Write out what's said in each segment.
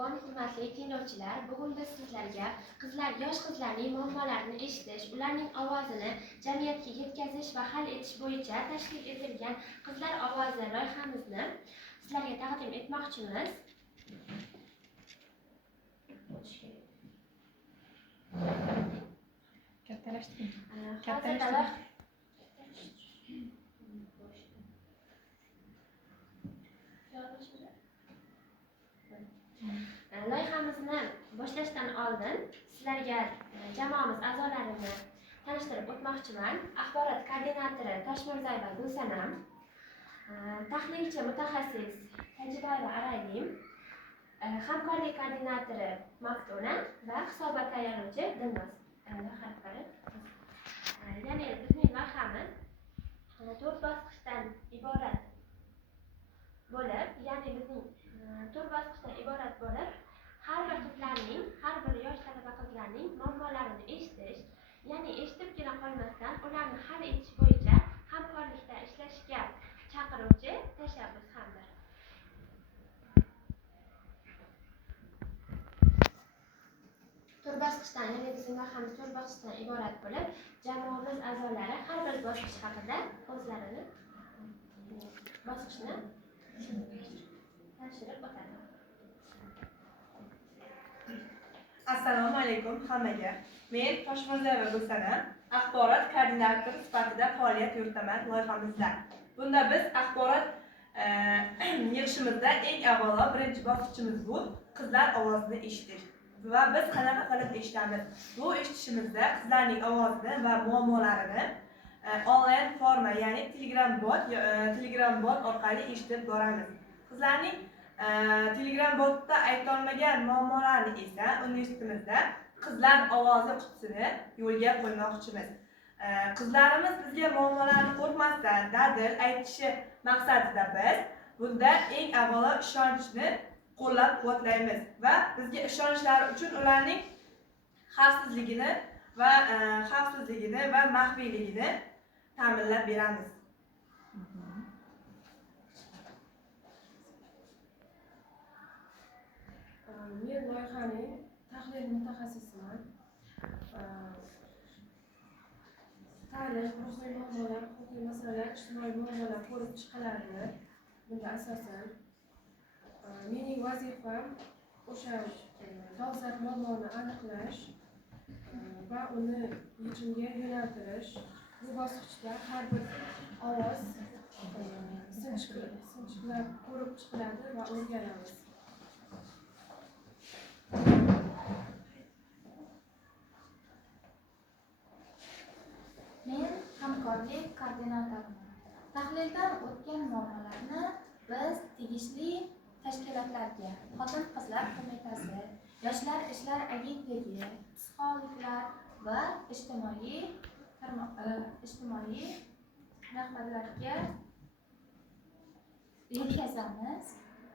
alaykum, hurmatli tinglovchilar. Bugun biz sizlarga yosh qizlarning muammolarini eshitish, ularning ovozini jamiyatga yetkazish va hal etish bo'yicha tashkil etilgan Qizlar ovozi loyihamizni sizlarga taqdim etmoqchimiz. Loyihamizni boshlashdan oldin sizlarga jamoamiz a'zolarini tanishtirib o'tmoqchiman. Axborot koordinatori Toshmirzayeva Gulsanam, tahlilchi mutaxassis Tajiboyeva Aralim, hamkorlik koordinatori Maftuna va hisobot tayyorlovchi Dilnoz. Ya'ni bizning loyihamiz 4 bosqichdan iborat bo'lib, har bir qizlarning, har bir yosh talaba qizlarning muammolarini eshitish, ya'ni eshitibgina qolmasdan ularni hal etish bo'yicha hamkorlikda ishlashga chaqiruvchi tashabbus hamdir. Ya'ni bizning loyihamiz 4 bosqichdan iborat bo'lib, jamoamiz a'zolari har bir bosqich haqida o'zlarini bosqichni tanishtirib o'tadi. Assalomu alaykum hammaga. Men Toshmirzayeva Gulsanam, axborot koordinatori sifatida faoliyat yuritaman loyihamizda. Bunda biz axborot yig'ishimizda eng avvalo birinchi bosqichimiz bu qizlar ovozini eshitish. Va biz qanaqa qilib eshitamiz? Bu eshitishimizda qizlarning ovozini va muammolarini onlayn forma, ya'ni Telegram bot orqali eshitib boramiz. Qizlarning Telegram botda aytolmagan muammolarni esa universitetimizda qizlar ovozi qutisini yo'lga qo'ymoqchimiz. Qizlarimiz bizga muammolarni qo'rqmasdan dadil aytishi maqsadida biz bunda eng avvalo ishonchni qo'llab-quvvatlaymiz va bizga ishonchlari uchun ularning xavfsizligini va maxfiyligini ta'minlab beramiz. Men loyihaning tahlil mutaxassisiman. Tarix, ruhiy muammolar, huquqiy masalalar, ijtimoiy muammolar ko'rib chiqiladi. Bunda asosan mening vazifam o'sha dolzarb muammoni aniqlash va uni yechimga yo'naltirish. Bu bosqichda har bir ovoz sinchiklab ko'rib chiqiladi va o'rganamiz. Men hamkorlik koordinatoriman. Tahlildan o'tgan muammolarni biz tegishli tashkilotlarga, Xotin-qizlar qo'mitasi, Yoshlar ishlar agentligi, psixologlar va ijtimoiy rahbarlarga yetkazamiz.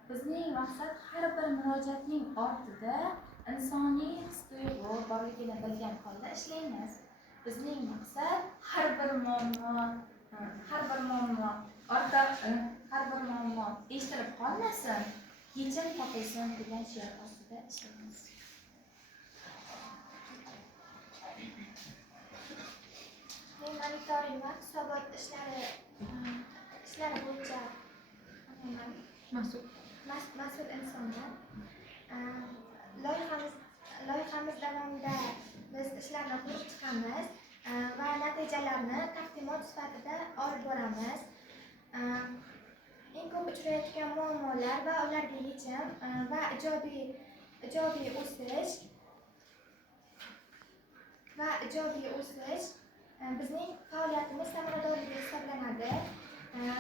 Bizning maqsad har bir murojaatning ortida insoniy his-tuyg'u borligini bilgan holda ishlaymiz. Bizning maqsad har bir muammo eshitilib qolmasin, yechim topilsin degan shior ostida ishlaymiz. Men monitoring va hisobot ishlari bo'yicha mas'ul insonman. Loyihamiz davomida biz ishlarni ko'rib chiqamiz va natijalarni taqdimot sifatida olib boramiz. Eng ko'p uchrayotgan muammolar va ularga yechim va ijobiy o'sish bizning faoliyatimiz samaradorligi hisoblanadi.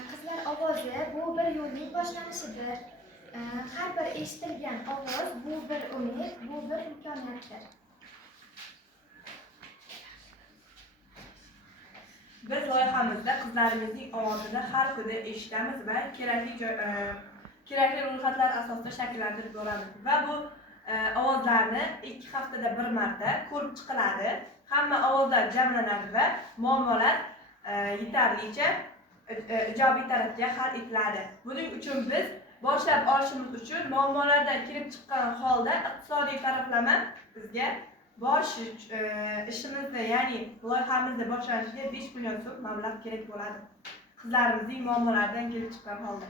Qizlar ovozi bu bir yo'lning boshlanishidir. Har bir eshitilgan ovoz bu bir umid, bu bir imkoniyatdir. Biz loyihamizda qizlarimizning ovozini har kuni eshitamiz va kerakli ro'yxatlar asosida shakllantirib boramiz. Va bu ovozlarni 2 haftada bir marta ko'rib chiqiladi. Hamma ovozlar jamlanadi va muammolar yetarlicha ijobiy tarafga hal etiladi. Buning uchun biz boshlab olishimiz uchun muammolardan kelib chiqqan holda iqtisodiy taraflama bizga ishimizni, ya'ni loyihamizni boshlanishiga 5 million so'm mablag' kerak bo'ladi. Qizlarimizning muammolaridan kelib chiqqan holda.